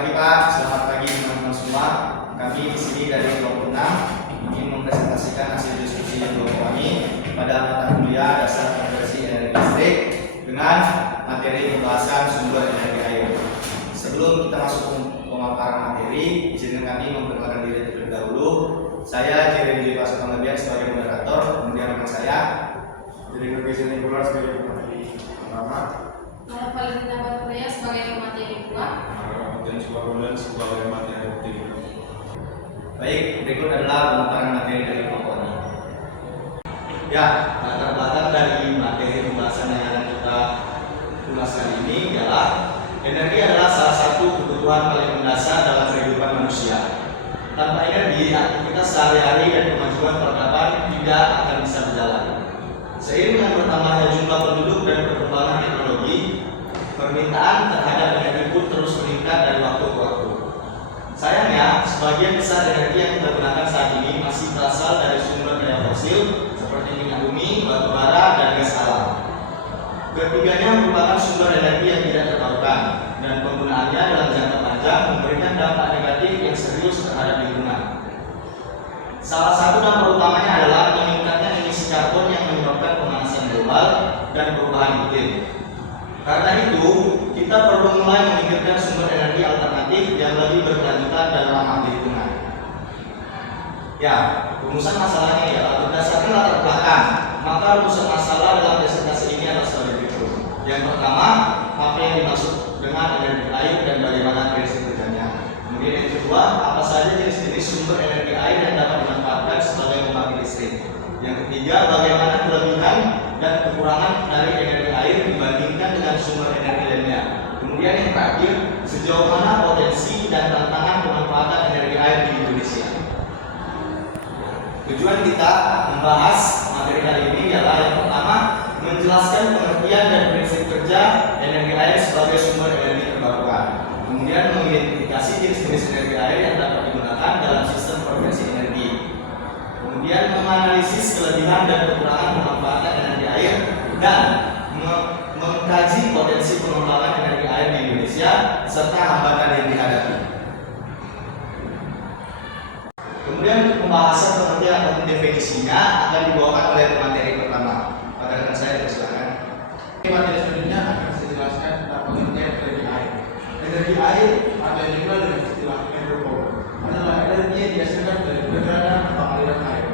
pagi Pak, selamat pagi teman-teman semua. Kami di sini dari kelompok 6 ingin mempresentasikan hasil diskusi kelompok kami pada mata kuliah dasar konversi energi listrik dengan materi pembahasan sumber energi air. Sebelum kita masuk ke pemaparan materi, izinkan kami memperkenalkan diri terlebih dahulu. Saya Jeremy Pasukan Lebihan sebagai moderator, kemudian rekan saya jadi Nurgizin Ninggolan sebagai pemateri pertama, Valentina Batria sebagai pemateri kedua, dan Subarulan sebagai pemateri ketiga. Baik, berikut adalah pemaparan materi dari kelompok ini. Ya, latar belakang dari materi pembahasan yang akan kita ulas kali ini adalah energi adalah salah satu kebutuhan paling mendasar dalam kehidupan manusia. Tanpa energi, aktivitas sehari-hari dan kemajuan peradaban tidak akan bisa berjalan. Seiring dengan bertambahnya jumlah penduduk dan perkembangan teknologi, permintaan terhadap energi pun terus meningkat dari waktu ke waktu. Sayangnya, sebagian besar energi yang kita gunakan saat ini masih berasal dari sumber daya fosil seperti minyak bumi, batu bara, dan gas alam. Ketiganya merupakan sumber energi yang tidak terbarukan dan penggunaannya dalam jangka panjang memberikan dampak negatif yang serius terhadap lingkungan. Salah satu dampak utamanya adalah meningkatnya emisi karbon yang menyebabkan pemanasan global dan perubahan iklim. Karena itu, kita perlu mulai memikirkan sumber energi alternatif yang lebih berkelanjutan dan ramah lingkungan. Ya, rumusan masalahnya adalah berdasarkan latar belakang, maka rumusan masalah dalam presentasi ini adalah sebagai berikut. Yang pertama, apa yang dimaksud dengan energi air dan bagaimana prinsip kerjanya. Kemudian yang kedua, apa saja jenis-jenis sumber energi air yang dapat dimanfaatkan sebagai pembangkit listrik. Yang ketiga, bagaimana kelebihan dan kekurangan dari energi air dibandingkan dengan sumber energi lainnya. Kemudian yang terakhir, sejauh mana potensi dan tantangan pemanfaatan energi air di Indonesia. Tujuan kita membahas materi kali ini adalah yang pertama, menjelaskan pengertian dan prinsip kerja energi air sebagai sumber energi terbarukan. Kemudian mengidentifikasi jenis-jenis energi air yang dapat digunakan dalam sistem konversi energi. Kemudian menganalisis kelebihan dan kekurangan pemanfaatan energi air dan mengkaji potensi pengembangan energi air di Indonesia serta hambatan yang dihadapi. Kemudian pembahasan pengertian atau definisinya akan dibawakan oleh pemateri pertama. Pada rekan saya, silakan. Materi selanjutnya akan saya jelaskan tentang pengertian energi air. Energi air atau yang dikenal dengan istilah hidropower adalah energi yang dihasilkan dari pergerakan atau aliran air.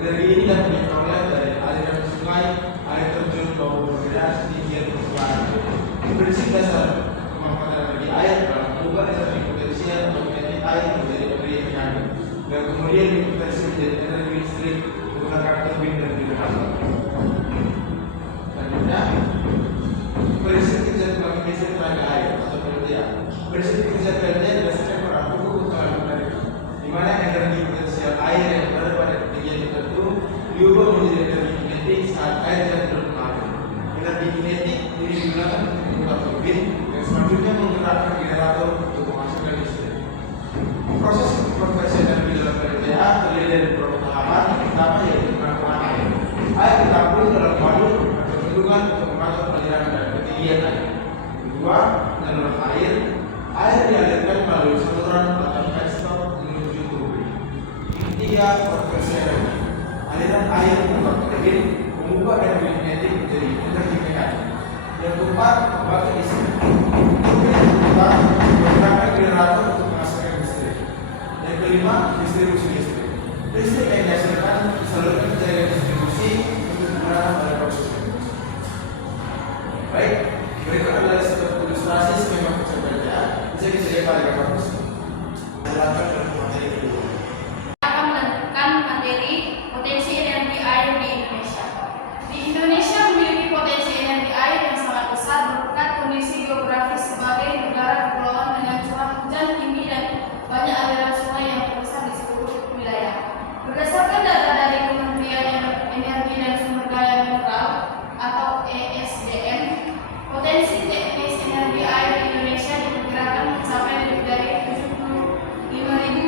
Energi ini dapat diperoleh dari aliran sungai, air terjun, maupun perbedaan ketinggian permukaan. Prinsip dasar pemanfaatan energi air adalah mengubah energi potensial atau kinetik air menjadi energi mekanik dan kemudian dikonversi menjadi energi listrik menggunakan turbin dan generator. Selanjutnya, prinsip kerja pembangkit listrik tenaga air atau PLTA. Prinsip kerja PLTA berdasarkan pada buku keterangan energi, di mana energi potensial air yang berada pada ketinggian tertentu diubah menjadi energi kinetik saat air jatuh dalam air. Energi kinetik ini digunakan untuk memutar turbin yang selanjutnya menggerakkan generator untuk menghasilkan listrik. Proses konversi energi dalam PLTA terdiri dari beberapa tahapan. Yang pertama yaitu penampungan air. Air ditampung dalam waduk atau bendungan untuk mengatur aliran dan ketinggian air. Kedua, penyaluran air. Air dialirkan melalui saluran atau pipe menuju turbin. Ketiga, konversi energi. Aliran air memutar turbin mengubah energi kinetik menjadi energi mekanik. Yang keempat, pembangkit listrik. Turbin diputar menggerakkan generator untuk menghasilkan listrik. Yang kelima, distribusi listrik. Listrik yang dihasilkan disalurkan ke jaringan distribusi untuk digunakan pada proses distribusi. Baik, berikut adalah sebuah ilustrasi skema kerja kerja bisa disediakan oleh kampus. Silakan dengan materi kedua. akan menentukan materi potensi energi air di Indonesia. Di Indonesia memiliki potensi energi air yang sangat besar berkat kondisi geografis sebagai negara kepulauan dengan curah hujan tinggi dan banyak aliran sungai yang terbesar di seluruh wilayah. Berdasarkan data dari Kementerian Energi dan Sumber Daya Mineral atau ESDM, potensi teknis energi air di Indonesia diperkirakan mencapai lebih dari 75.000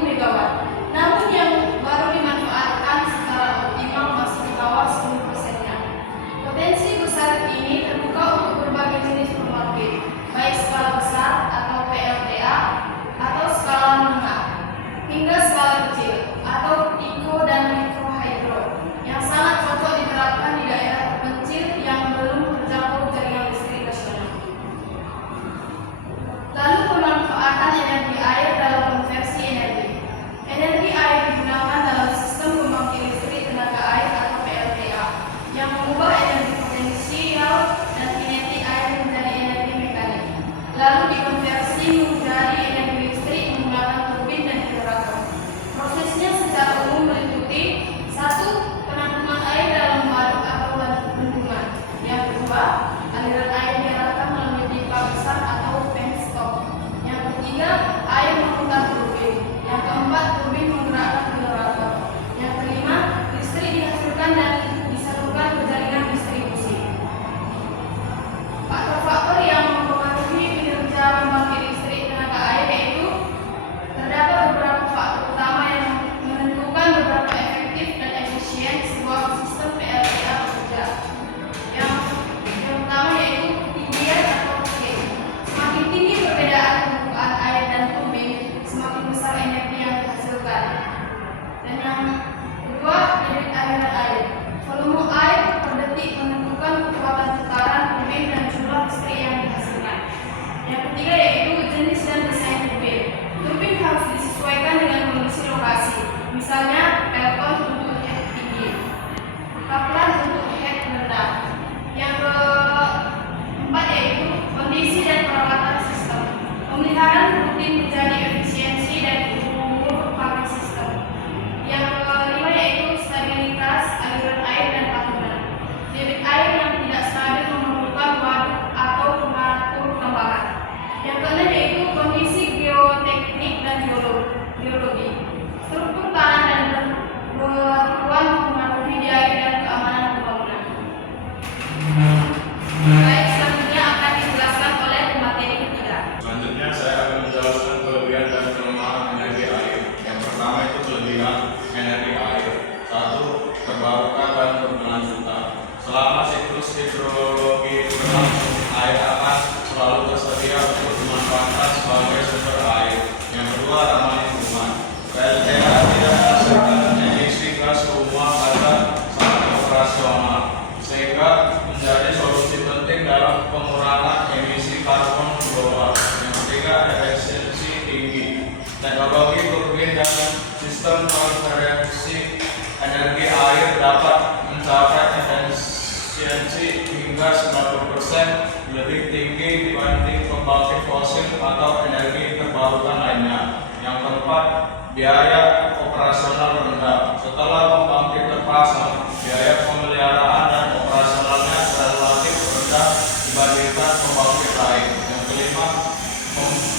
keempat, biaya operasional rendah. Setelah pembangkit terpasang, biaya pemeliharaan dan operasionalnya relatif rendah dibandingkan pembangkit lain. Yang kelima,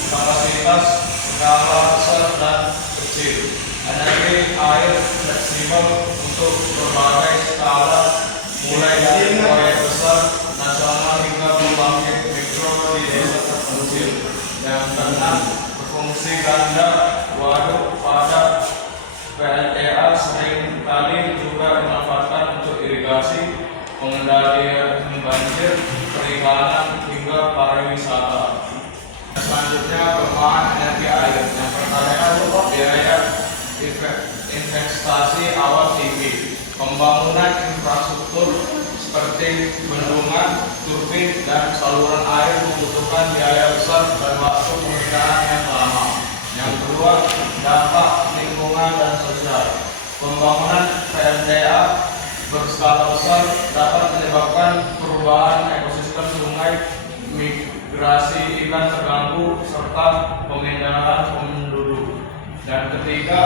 kapasitas skala besar dan kecil. Energi air fleksibel untuk berbagai skala, mulai dari proyek besar nasional hingga pembangkit mikro di desa terpencil. Yang keenam, berfungsi ganda waduk pada PLTA sering kali juga dimanfaatkan untuk irigasi, pengendalian banjir, perikanan hingga pariwisata. Selanjutnya, pengembangan energi air. Yang pertama, biaya investasi awal tinggi. Pembangunan infrastruktur seperti bendungan, turbin, dan saluran air membutuhkan biaya besar dan waktu pemeliharaan yang lama. Yang kedua, dampak lingkungan dan sosial. Pembangunan PLTA berskala besar dapat menyebabkan perubahan ekosistem sungai, migrasi ikan terganggu, serta pemindahan penduduk. Dan ketiga,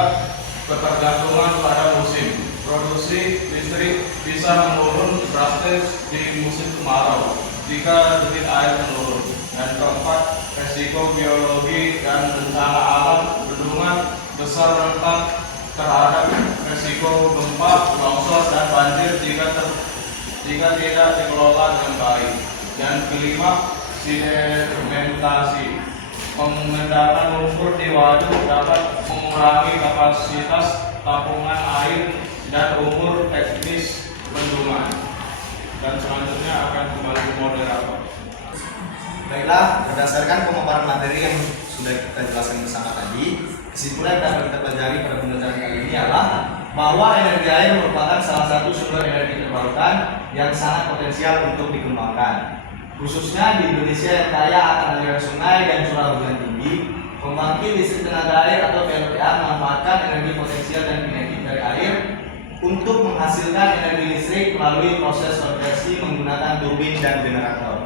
ketergantungan pada musim. Produksi listrik bisa menurun drastis di musim kemarau jika debit air menurun. Dan keempat, resiko biologi dan bencana alam. Bendungan besar rentan terhadap resiko gempa, longsor, dan banjir jika tidak dikelola dengan baik. Dan kelima, sedimentasi. Pengendapan lumpur di waduk dapat mengurangi kapasitas tampungan air dan umur teknis bendungan. Dan selanjutnya akan kembali ke moderator. Baiklah, berdasarkan pemaparan materi yang sudah kita jelaskan bersama tadi, kesimpulan yang dapat kita pelajari pada pembelajaran kali ini adalah bahwa energi air merupakan salah satu sumber energi terbarukan yang sangat potensial untuk dikembangkan. Khususnya di Indonesia yang kaya akan aliran sungai dan curah hujan tinggi, pembangkit listrik tenaga air atau PLTA memanfaatkan energi potensial dan kinetik dari air untuk menghasilkan energi listrik melalui proses konversi menggunakan turbin dan generator.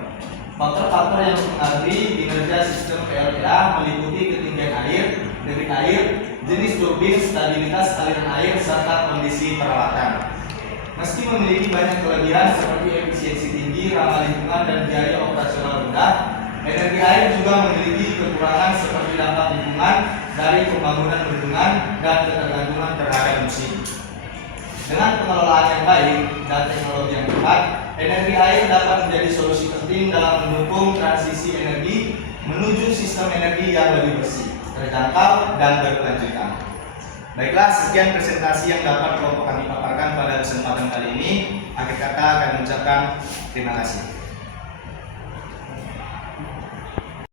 Faktor-faktor yang mempengaruhi kinerja sistem PLTA meliputi ketinggian air, debit air, jenis turbin, stabilitas aliran air, serta kondisi peralatan. Meski memiliki banyak kelebihan seperti efisiensi tinggi, ramah lingkungan, dan biaya operasional rendah, energi air juga memiliki kekurangan seperti dampak lingkungan dari pembangunan bendungan dan ketergantungan terhadap musim. Dengan pengelolaan yang baik dan teknologi yang tepat, energi air dapat menjadi solusi penting dalam mendukung transisi energi menuju sistem energi yang lebih bersih, terjangkau, dan berkelanjutan. Baiklah, sekian presentasi yang dapat kelompok kami paparkan pada kesempatan kali ini. Akhir kata akan mengucapkan terima kasih.